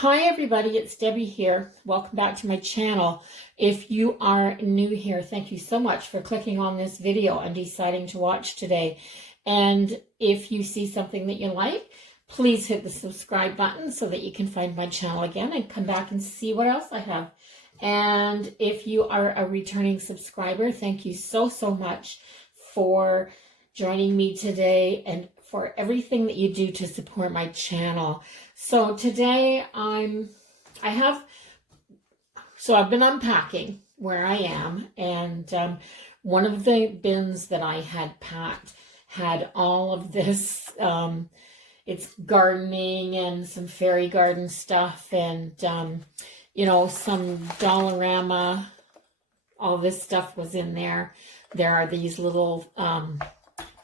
Hi everybody, it's Debbie here. Welcome back to my channel. If you are new here, thank you so much for clicking on this video and deciding to watch today. And if you see something that you like, please hit the subscribe button so that you can find my channel again and come back and see what else I have. And if you are a returning subscriber, thank you so much for joining me today and for everything that you do to support my channel. So today I've been unpacking where I am, and one of the bins that I had packed had all of this, it's gardening and some fairy garden stuff and, you know, some Dollarama, all this stuff was in there. There are these little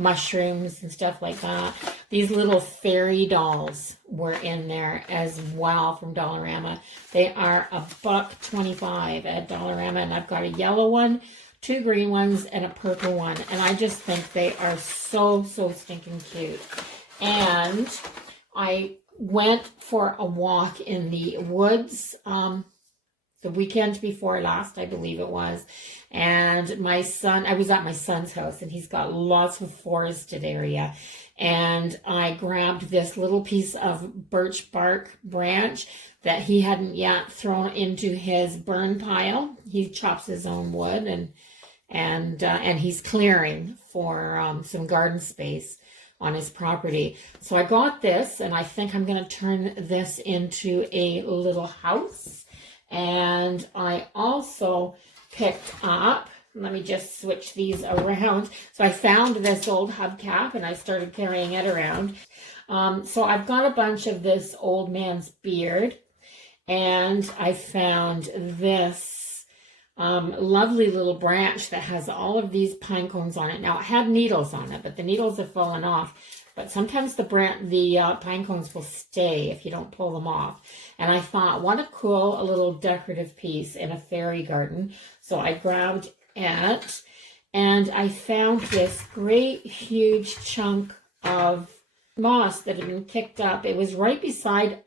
mushrooms and stuff like that. These little fairy dolls were in there as well from Dollarama. They are $1.25 at Dollarama, and I've got a yellow one, 2 green ones, and a purple one. And I just think they are so stinking cute. And I went for a walk in the woods the weekend before last, I believe it was. And I was at my son's house, and he's got lots of forested area. And I grabbed this little piece of birch bark branch that he hadn't yet thrown into his burn pile. He chops his own wood, and he's clearing for some garden space on his property. So I got this, and I think I'm going to turn this into a little house. And I also picked up, let me just switch these around. So I found this old hubcap and I started carrying it around. So I've got a bunch of this old man's beard, and I found this lovely little branch that has all of these pine cones on it. Now it had needles on it, but the needles have fallen off. But sometimes the pine cones will stay if you don't pull them off. And I thought, what a cool little decorative piece in a fairy garden. So I grabbed it, and I found this great huge chunk of moss that had been kicked up. It was right beside,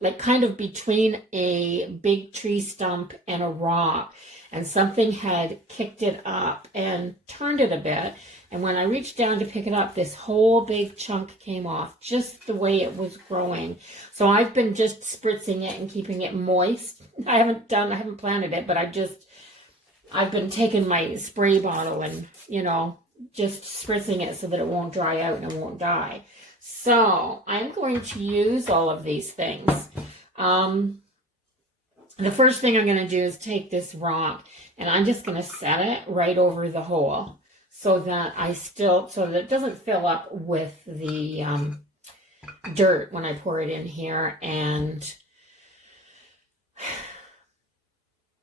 like kind of between a big tree stump and a rock. And something had kicked it up and turned it a bit. And when I reached down to pick it up, this whole big chunk came off just the way it was growing. So I've been just spritzing it and keeping it moist. I haven't planted it, but I've been taking my spray bottle and, you know, just spritzing it so that it won't dry out and it won't die. So I'm going to use all of these things. The first thing I'm going to do is take this rock, and I'm just going to set it right over the hole so that it doesn't fill up with the dirt when I pour it in here, and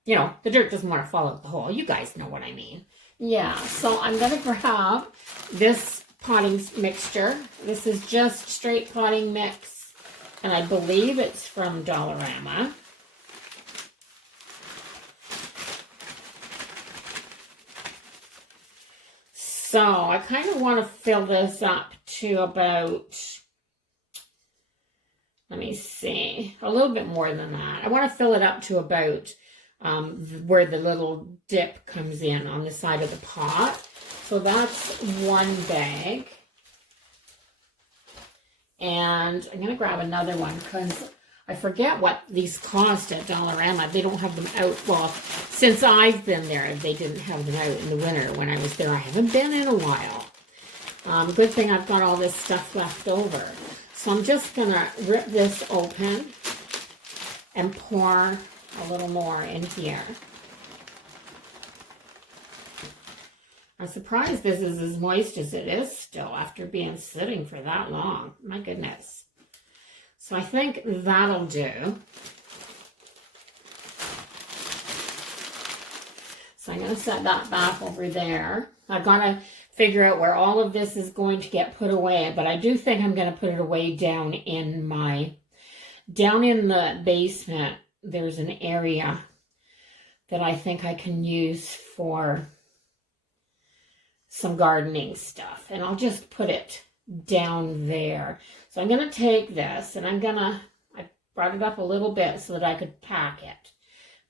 you know, the dirt doesn't want to fall out the hole. You guys know what I mean. Yeah, so I'm going to grab this potting mixture. This is just straight potting mix, and I believe it's from Dollarama. So I kind of want to fill this up to about, let me see, a little bit more than that. I want to fill it up to about where the little dip comes in on the side of the pot. So that's one bag. And I'm going to grab another one because I forget what these cost at Dollarama. They don't have them out. Well, since I've been there, they didn't have them out in the winter when I was there. I haven't been in a while. Good thing I've got all this stuff left over. So I'm just going to rip this open and pour a little more in here. I'm surprised this is as moist as it is still after being sitting for that long. My goodness. So I think that'll do. So I'm going to set that back over there. I've got to figure out where all of this is going to get put away, but I do think I'm going to put it away down in the basement. There's an area that I think I can use for some gardening stuff, and I'll just put it down there. So I'm going to take this, and I brought it up a little bit so that I could pack it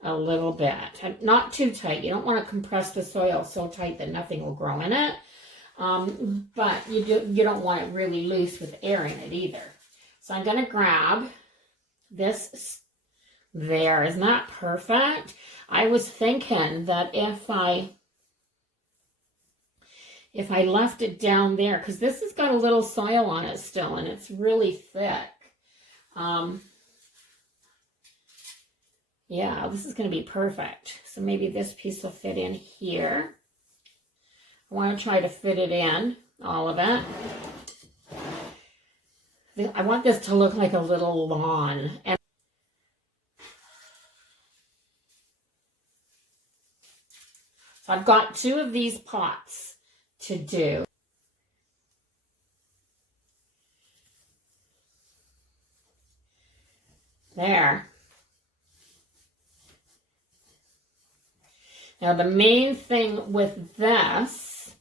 a little bit. Not too tight. You don't want to compress the soil so tight that nothing will grow in it. But you don't want it really loose with air in it either. So I'm going to grab this there. Isn't that perfect? I was thinking that if I left it down there, because this has got a little soil on it still, and it's really thick. Yeah, this is going to be perfect. So maybe this piece will fit in here. I want to try to fit it in, all of it. I want this to look like a little lawn. And so I've got 2 of these pots to do. There. Now the main thing with this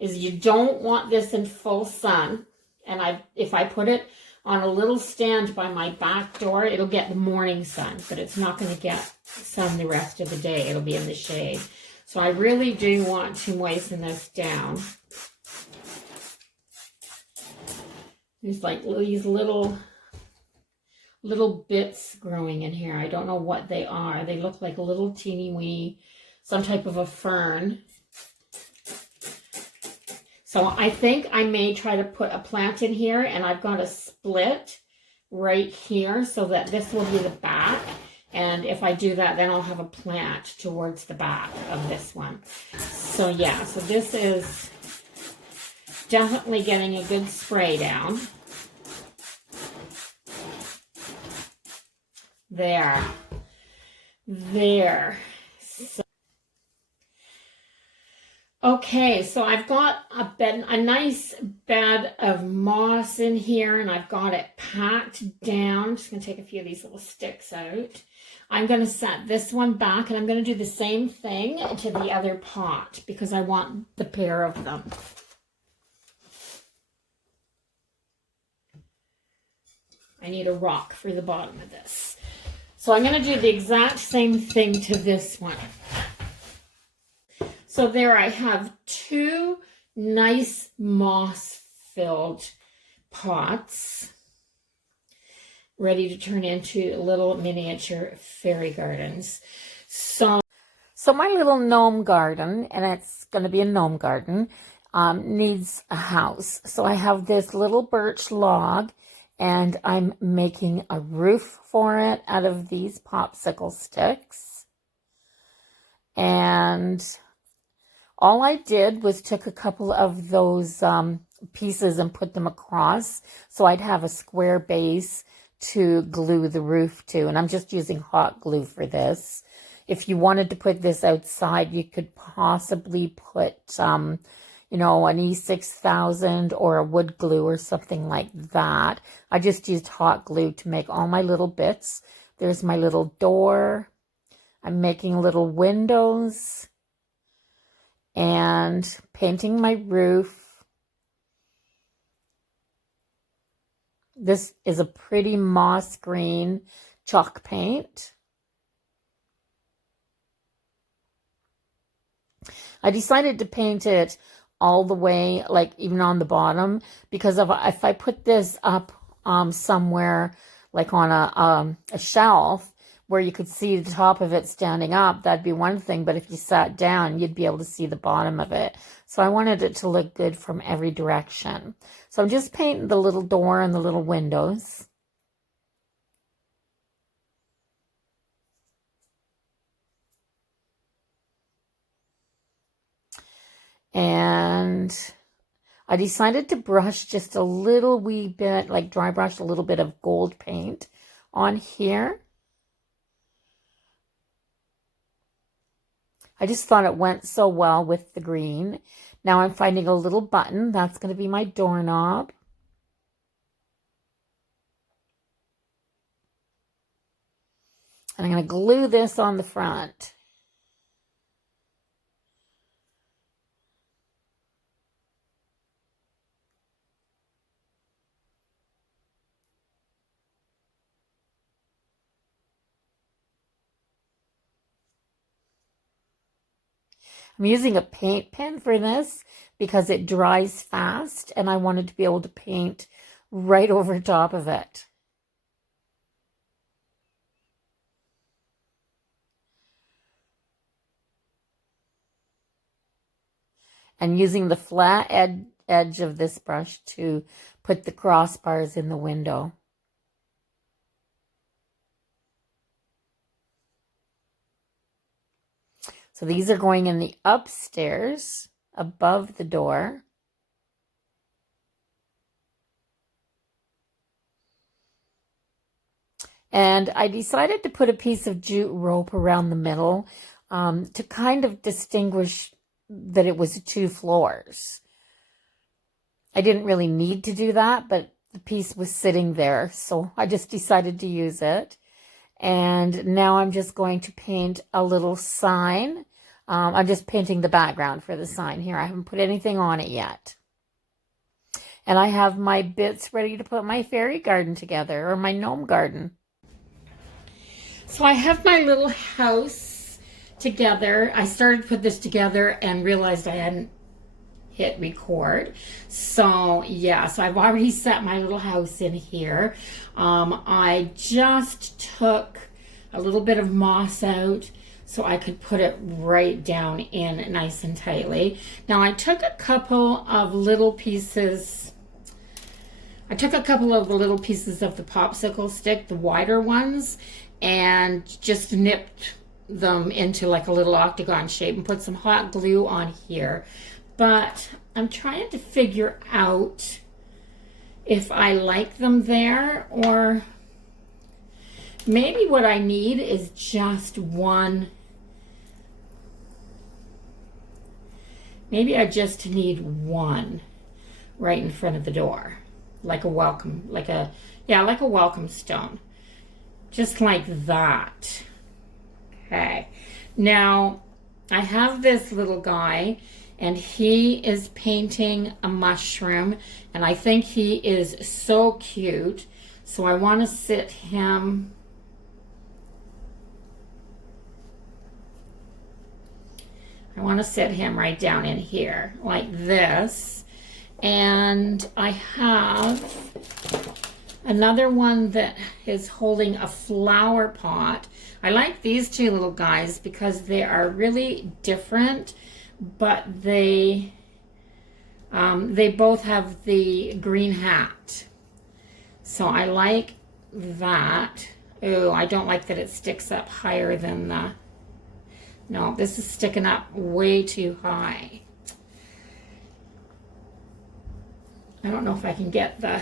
is you don't want this in full sun. And if I put it on a little stand by my back door, it'll get the morning sun, but it's not going to get sun the rest of the day. It'll be in the shade. So I really do want to moisten this down. There's like these little bits growing in here. I don't know what they are. They look like a little teeny weeny, some type of a fern. So I think I may try to put a plant in here, and I've got a split right here so that this will be the back. And if I do that, then I'll have a plant towards the back of this one. So yeah, so this is definitely getting a good spray down. There. So, okay, so I've got a nice bed of moss in here, and I've got it packed down. I'm just going to take a few of these little sticks out. I'm going to set this one back, and I'm going to do the same thing to the other pot because I want the pair of them. I need a rock for the bottom of this. So I'm going to do the exact same thing to this one. So there I have 2 nice moss-filled pots ready to turn into little miniature fairy gardens. So my little gnome garden, and it's going to be a gnome garden, needs a house. So I have this little birch log, and I'm making a roof for it out of these popsicle sticks. And all I did was took a couple of those pieces and put them across so I'd have a square base to glue the roof to. And I'm just using hot glue for this. If you wanted to put this outside, you could possibly put, an E6000 or a wood glue or something like that. I just used hot glue to make all my little bits. There's my little door. I'm making little windows and painting my roof. This is a pretty moss green chalk paint. I decided to paint it all the way, like even on the bottom, because if I put this up somewhere like on a shelf where you could see the top of it standing up, that'd be one thing. But if you sat down, you'd be able to see the bottom of it. So I wanted it to look good from every direction. So I'm just painting the little door and the little windows. And I decided to brush just a little wee bit, like dry brush a little bit of gold paint on here. I just thought it went so well with the green. Now I'm finding a little button. That's going to be my doorknob. And I'm going to glue this on the front. I'm using a paint pen for this because it dries fast and I wanted to be able to paint right over top of it. And using the flat edge of this brush to put the crossbars in the window. So these are going in the upstairs above the door. And I decided to put a piece of jute rope around the middle to kind of distinguish that it was 2 floors. I didn't really need to do that, but the piece was sitting there, so I just decided to use it. And now I'm just going to paint a little sign. I'm just painting the background for the sign here. I haven't put anything on it yet. And I have my bits ready to put my fairy garden together, or my gnome garden. So I have my little house together. I started to put this together and realized I hadn't hit record. So yeah, so I've already set my little house in here. I just took a little bit of moss out so I could put it right down in nice and tightly. Now I took a couple of little pieces. I took a couple of the little pieces of the popsicle stick, the wider ones, and just nipped them into like a little octagon shape and put some hot glue on here. But I'm trying to figure out if I like them there, or maybe what I need is just one. Maybe I just need one right in front of the door, like a welcome, like a welcome stone. Just like that. Okay. Now, I have this little guy, and he is painting a mushroom, and I think he is so cute. So I want to sit him. I want to sit him right down in here, like this. And I have another one that is holding a flower pot. I like these 2 little guys because they are really different, but they both have the green hat. So I like that. Oh, I don't like that it sticks up higher than the... No, this is sticking up way too high. I don't know if I can get the...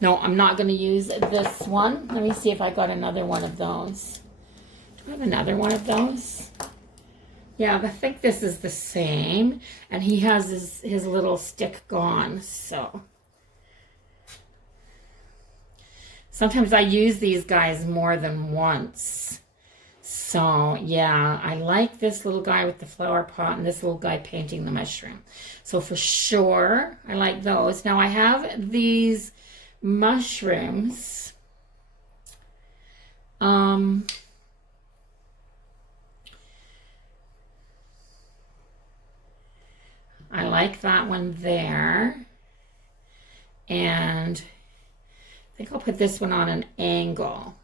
No, I'm not going to use this one. Let me see if I got another one of those. Do I have another one of those? Yeah, I think this is the same. And he has his little stick gone, so. Sometimes I use these guys more than once. So, yeah, I like this little guy with the flower pot and this little guy painting the mushroom. So, for sure, I like those. Now, I have these mushrooms. I like that one there. And I think I'll put this one on an angle.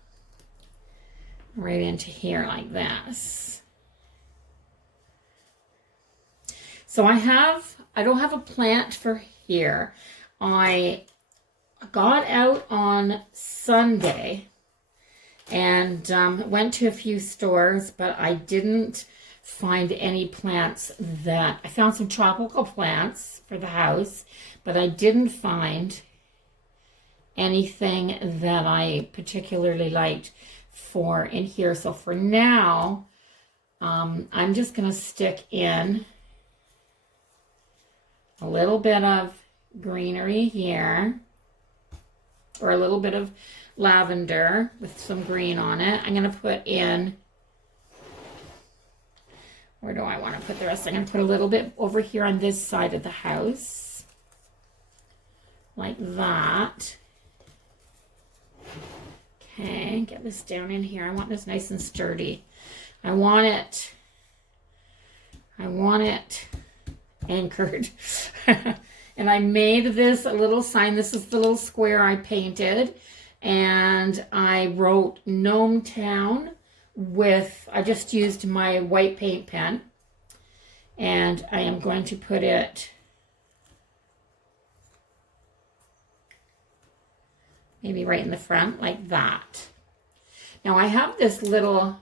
Right into here like this. So I don't have a plant for here. I got out on Sunday and went to a few stores, but I didn't find any plants that... I found some tropical plants for the house, but I didn't find anything that I particularly liked for in here. So for now, I'm just going to stick in a little bit of greenery here, or a little bit of lavender with some green on it. I'm going to put in, where do I want to put the rest? I'm going to put a little bit over here on this side of the house, like that. Okay, get this down in here. I want this nice and sturdy. I want it anchored. And I made this a little sign. This is the little square I painted. And I wrote Gnome Town with, I just used my white paint pen. And I am going to put it maybe right in the front like that. Now I have this little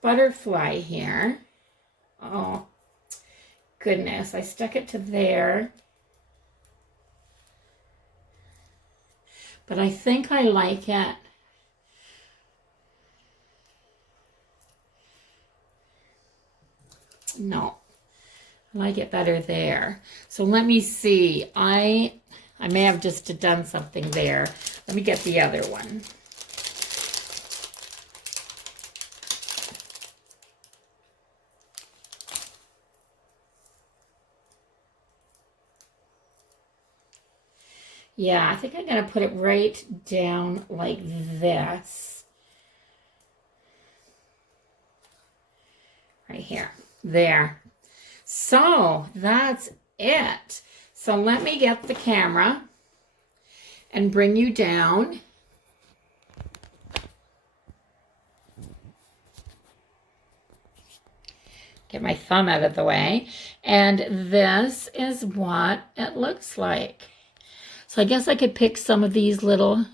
butterfly here. Oh, goodness, I stuck it to there. But I think I like it. No, I like it better there. So let me see. I may have just done something there. Let me get the other one. Yeah, I think I'm going to put it right down like this. Right here. There. So, that's it. So, let me get the camera and bring you down. Get my thumb out of the way. And this is what it looks like. So I guess I could pick some of these little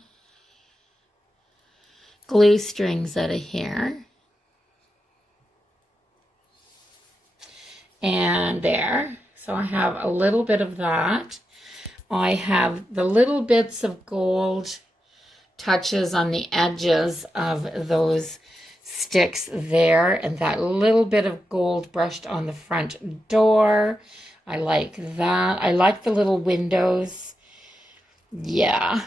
glue strings out of here. And there. So I have a little bit of that. I have the little bits of gold touches on the edges of those sticks there. And that little bit of gold brushed on the front door. I like that. I like the little windows. Yeah.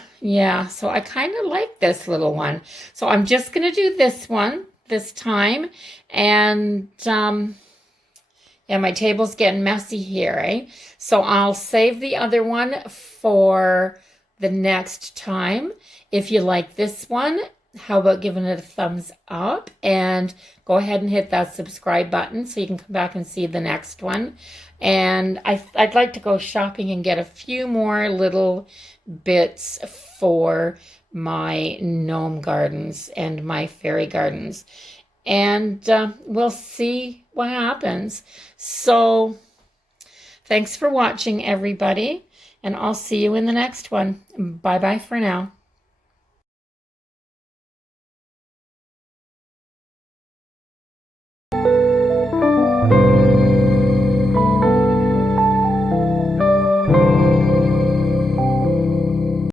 So I kind of like this little one. So I'm just going to do this one this time. And, yeah, my table's getting messy here, eh? So I'll save the other one for the next time. If you like this one, how about giving it a thumbs up? And go ahead and hit that subscribe button so you can come back and see the next one. And I'd like to go shopping and get a few more little bits for my gnome gardens and my fairy gardens. And we'll see what happens. So thanks for watching, everybody. And I'll see you in the next one. Bye-bye for now.